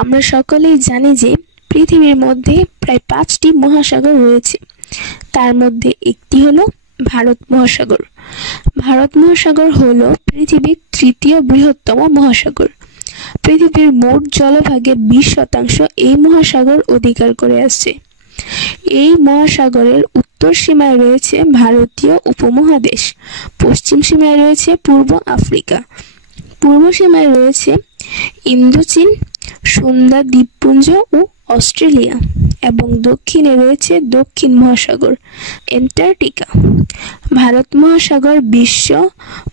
আমরা সকলেই জানি যে পৃথিবীর মধ্যে প্রায় 5টি মহাসাগর রয়েছে। তার মধ্যে একটি হলো ভারত মহাসাগর। ভারত মহাসাগর হলো পৃথিবীর তৃতীয় বৃহত্তম মহাসাগর। পৃথিবীর মোট জলভাগের 20% এই মহাসাগর অধিকার করে আছে। এই মহাসাগরের উত্তর সীমায় রয়েছে ভারতীয় উপমহাদেশ, পশ্চিম সীমায় রয়েছে পূর্ব আফ্রিকা, পূর্ব সীমায় রয়েছে ইন্দোচীন, সুন্দর দ্বীপপুঞ্জ ও অস্ট্রেলিয়া, এবং দক্ষিণে রয়েছে দক্ষিণ মহাসাগর, অ্যান্টার্কটিকা। ভারত মহাসাগর বিশ্ব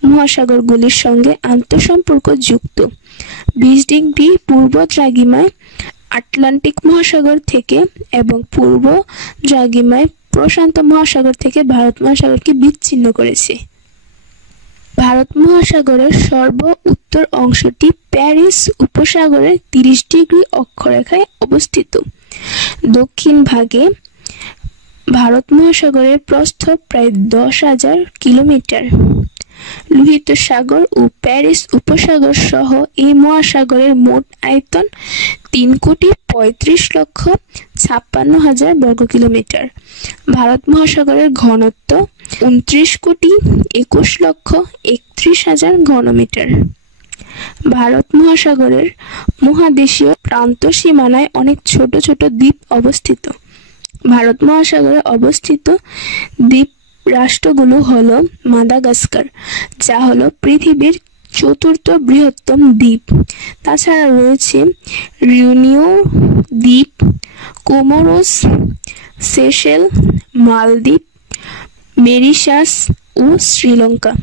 মহাসাগরগুলির সঙ্গে আন্তঃসম্পর্ক যুক্ত। 20 ডিগ্রি পূর্ব দ্রাঘিমায় আটলান্টিক মহাসাগর থেকে এবং পূর্ব দ্রাঘিমায় প্রশান্ত মহাসাগর থেকে ভারত মহাসাগরকে বিচ্ছিন্ন করেছে। ভারত মহাসাগরের সর্ব উত্তর অংশটি প্যারিস উপসাগরের 30 ডিগ্রি অক্ষরেখায় অবস্থিত। দক্ষিণ ভাগে ভারত মহাসাগরের প্রস্থ প্রায় 10,000 কিলোমিটার। লোহিত সাগর ও প্যারিস উপসাগর সহ এই মহাসাগরের মোট আয়তন 3,35,56,000 বর্গ কিলোমিটার। ভারত মহাসাগরের ঘনত্ব 29,21,31,000 ঘনমিটার। ভারত মহাসাগরের মহাদেশীয় প্রান্ত সীমানায় অনেক ছোট ছোট দ্বীপ অবস্থিত। ভারত মহাসাগরে অবস্থিত দ্বীপ রাষ্ট্রগুলো হলো মাদাগাস্কার, যা হলো পৃথিবীর চতুর্থ বৃহত্তম দ্বীপ। তাছাড়া রয়েছে রিউনিয়ন দ্বীপ, কোমোরোস, সেশেল, মালদ্বীপ, মরিশাস ও শ্রীলঙ্কা।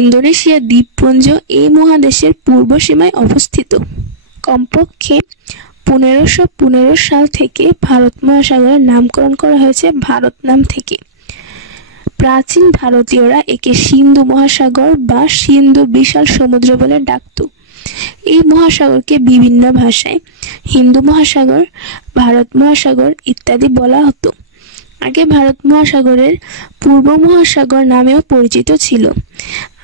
ইন্দোনেশিয়া দ্বীপপুঞ্জ এই মহাদেশের পূর্ব সীমায় অবস্থিত। কমপক্ষে 1515 সাল থেকে ভারত মহাসাগরের নামকরণ করা হয়েছে ভারত নাম থেকে। প্রাচীন ভারতীয়রা একে সিন্ধু মহাসাগর বা সিন্ধু বিশাল সমুদ্র বলে ডাকত। এই মহাসাগরকে বিভিন্ন ভাষায় হিন্দু মহাসাগর, ভারত মহাসাগর ইত্যাদি বলা হতো। আগে ভারত মহাসাগরের পূর্ব মহাসাগর নামেও পরিচিত ছিল।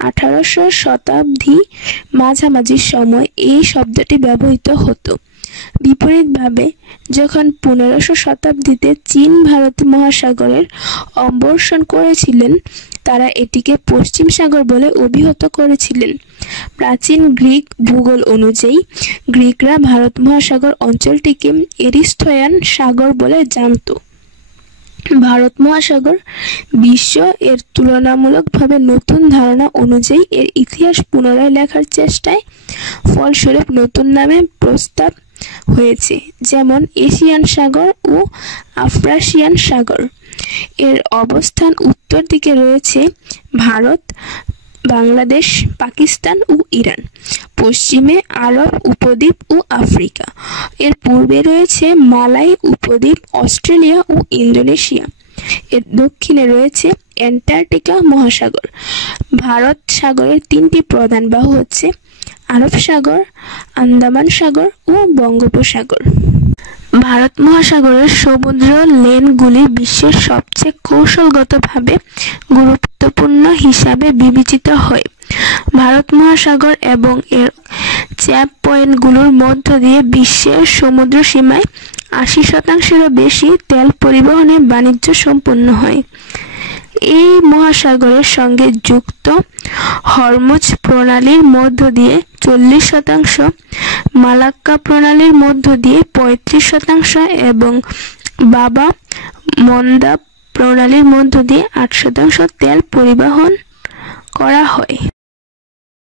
1800 শতাব্দী মাঝামাঝি সময় এই শব্দটি ব্যবহৃত হতো। বিপরীতভাবে যখন 1500 শতাব্দীতে চীন ভারত মহাসাগরের অম্বর্ষণ করেছিলেন, তারা এটিকে পশ্চিম সাগর বলে অভিহিত করেছিলেন। প্রাচীন গ্রিক ভূগোল অনুযায়ী গ্রিকরা ভারত মহাসাগর অঞ্চলটিকে এরিস্থিয়ান সাগর বলে জানত। ভারত মহাসাগর বিশ্ব এর তুলনামূলকভাবে নতুন ধারণা অনুযায়ী এর ইতিহাস পুনরায় লেখার চেষ্টায় ফলস্বরূপ নতুন নামে প্রস্তাব হয়েছে, যেমন এশিয়ান সাগর ও আফ্রাসিয়ান সাগর। এর অবস্থান উত্তর দিকে রয়েছে ভারত, বাংলাদেশ, পাকিস্তান ও ইরান। পশ্চিমে আরব উপদ্বীপ ও আফ্রিকা। এর পূর্বে রয়েছে মালয় উপদ্বীপ, অস্ট্রেলিয়া ও ইন্দোনেশিয়া। এর দক্ষিণে রয়েছে অ্যান্টার্কটিকা মহাসাগর। ভারত সাগরের 3টি প্রধান বাহু হচ্ছে আরব সাগর, আন্দামান সাগর ও বঙ্গোপসাগর। ভারত মহাসাগরের সমুদ্র লেনগুলি বিশ্বের সবচেয়ে কৌশলগতভাবে গুরুত্বপূর্ণ হিসাবে বিবেচিত হয়। ভারত মহাসাগর এবং এর চ্যাপ পয়েন্টগুলোর মধ্য দিয়ে বিশ্বের সমুদ্র সীমায় 80%-এরও বেশি তেল পরিবহনের বাণিজ্য সম্পন্ন হয়। এই মহাসাগরের সঙ্গে যুক্ত হরমুজ প্রণালীর মধ্য দিয়ে 40%, মালাক্কা প্রণালীর মধ্য দিয়ে 35% এবং বাবা মন্দাব প্রণালীর মধ্য দিয়ে 8% তেল পরিবহন করা হয়।